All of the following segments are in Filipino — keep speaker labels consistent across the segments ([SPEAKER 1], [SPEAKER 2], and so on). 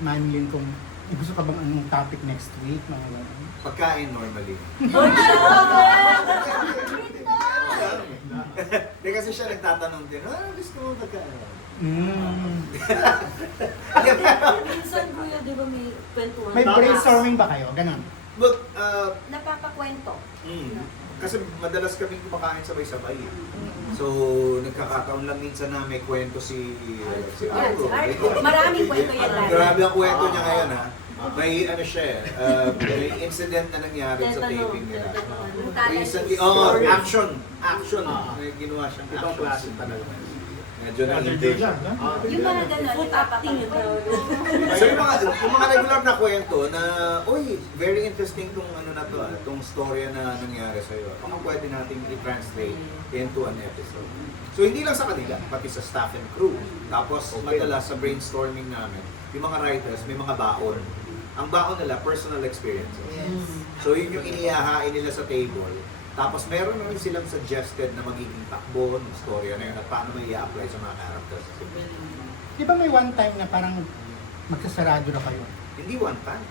[SPEAKER 1] Manilyn kung gusto ka bang anong topic next week, mga gano'n.
[SPEAKER 2] Pagkain normally. Hindi kasi siya nagtatanong din, gusto mo pagkain?
[SPEAKER 3] Minsan kuya, di ba may kwentuhan?
[SPEAKER 1] May brainstorming ba kayo? Ganon.
[SPEAKER 2] But,
[SPEAKER 3] Napapakwento.
[SPEAKER 2] kasi madalas kami kumakain sabay-sabay. So, nagkakataon lang minsan na may kwento si
[SPEAKER 3] Yan,
[SPEAKER 2] Argo.
[SPEAKER 3] si Argo. Maraming kwento yan lagi.
[SPEAKER 2] Grabe ang kwento niya ngayon ha. May ano siya may incident na nangyari sa taping nila. Recently, action. May ginawa siyang ibang klase talaga. Medyo na-engage.
[SPEAKER 3] Yung mga gano'n, food acting yun.
[SPEAKER 2] So yung mga regular na kwento na, very interesting tong ano na to, tong storya na nangyari sa'yo. Baka pwede natin i-translate into an episode. So hindi lang sa kanila, pati sa staff and crew. Tapos madalas sa brainstorming namin, yung mga writers, may mga baon. Ang baon nila, personal experiences. So yun yung inihahain nila sa table. Tapos meron na rin silang suggested na magiging takbo ng storya na yun at paano may i-apply sa mga characters.
[SPEAKER 1] Di ba may one time na parang magsasarado na kayo?
[SPEAKER 2] Hindi one time.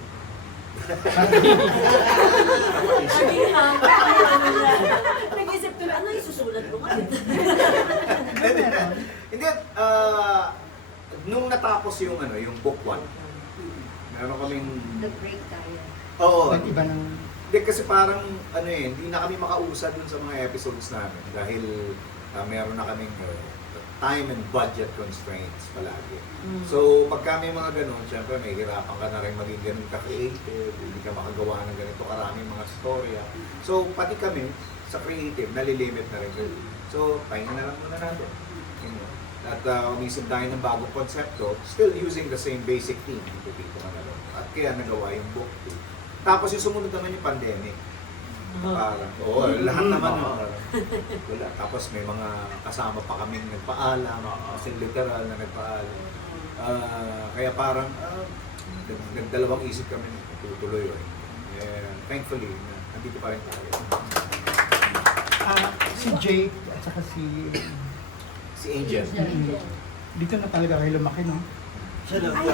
[SPEAKER 3] Nag-isip ko na, ano isusulat ko kasi?
[SPEAKER 2] Hindi, nung natapos yung yung book 1, meron kaming...
[SPEAKER 3] Nag-break tayo.
[SPEAKER 2] Oo.
[SPEAKER 1] Nag-iba ng...
[SPEAKER 2] Hindi, kasi parang, hindi na kami makausad dun sa mga episodes namin dahil meron na kaming time and budget constraints palagi. So, pagka may mga ganun, syempre may hirapan ka na rin maging ganun ka-creative, hindi ka makagawa ng ganito karaming mga storya. So, pati kami, sa creative, nalilimit na rin yun. So, pahinga na lang muna natin. At umisip tayo ng bagong konsepto, still using the same basic theme, dito ka na lang. At kaya nagawa yung book 2. Tapos yung sumunod naman yung pandemic. Lahat naman wala. Tapos may mga kasama pa kaming nagpaalam, kasi literal na nagpaalam. Kaya parang nagdalawang isip kami na tutuloy. Thankfully, nandito pa rin tayo.
[SPEAKER 1] Si Jake at saka si
[SPEAKER 2] Angel.
[SPEAKER 1] Dito na talaga kayo lumaki, no?
[SPEAKER 4] Siya lang.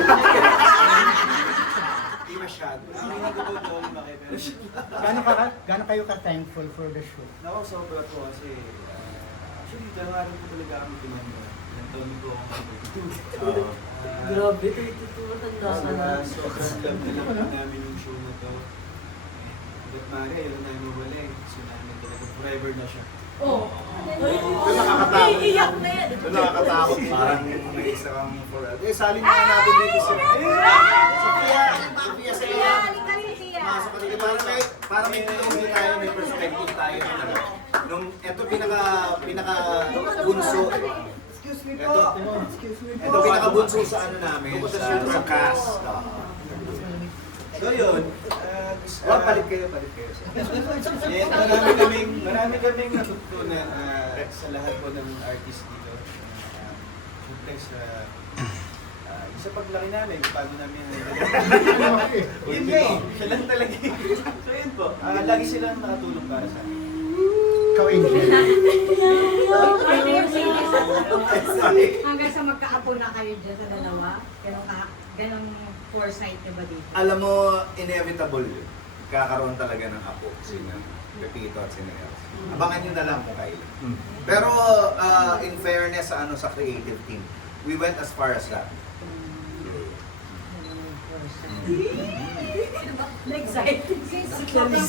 [SPEAKER 2] Hindi masyado.
[SPEAKER 4] Hindi ko po ito lumaki, pero
[SPEAKER 1] Gaano kayo ka-thankful for the show?
[SPEAKER 4] Ako sobra po kasi actually talaga po talaga kami tumanda. Ilang taon ko ako
[SPEAKER 3] Grabe, 22, matanda ka na.
[SPEAKER 4] sobrang love na love namin yung show na to. Hanggat maaari, ayaw na tayo mawala eh. So namin talaga forever na siya.
[SPEAKER 3] Oh.
[SPEAKER 2] Ito nakakatakot.
[SPEAKER 3] Iiyak na yan.
[SPEAKER 2] Ito nakakatakot. Parang may isa kang forever. Salin na natin dito si Sophia sa iyo. Masok ka dito. Para may tulong tayo, may perspective tayo. Ito pinaka bunso. Ito pinaka bunso sa ano namin, sa cast.
[SPEAKER 4] So yun,
[SPEAKER 2] Palit kayo.
[SPEAKER 4] marami kaming natutunan sa lahat po ng artist dito. Siyempre sa paglaki namin, paano namin yun nga eh, siya lang talaga eh. So yun po, lagi silang nakatulong para sa akin.
[SPEAKER 1] Ikaw, Angel.
[SPEAKER 5] Hanggang sa magkaapo na kayo dyan sa dalawa, ganong foresight niyo ba dito?
[SPEAKER 2] Alam mo, inevitable yun. Kakaroon talaga ng apo, sina Pepito at sina Els. Abangan nyo na lang kung kailan. Pero in fairness sa creative team, we went as far as that.
[SPEAKER 3] Na-excited.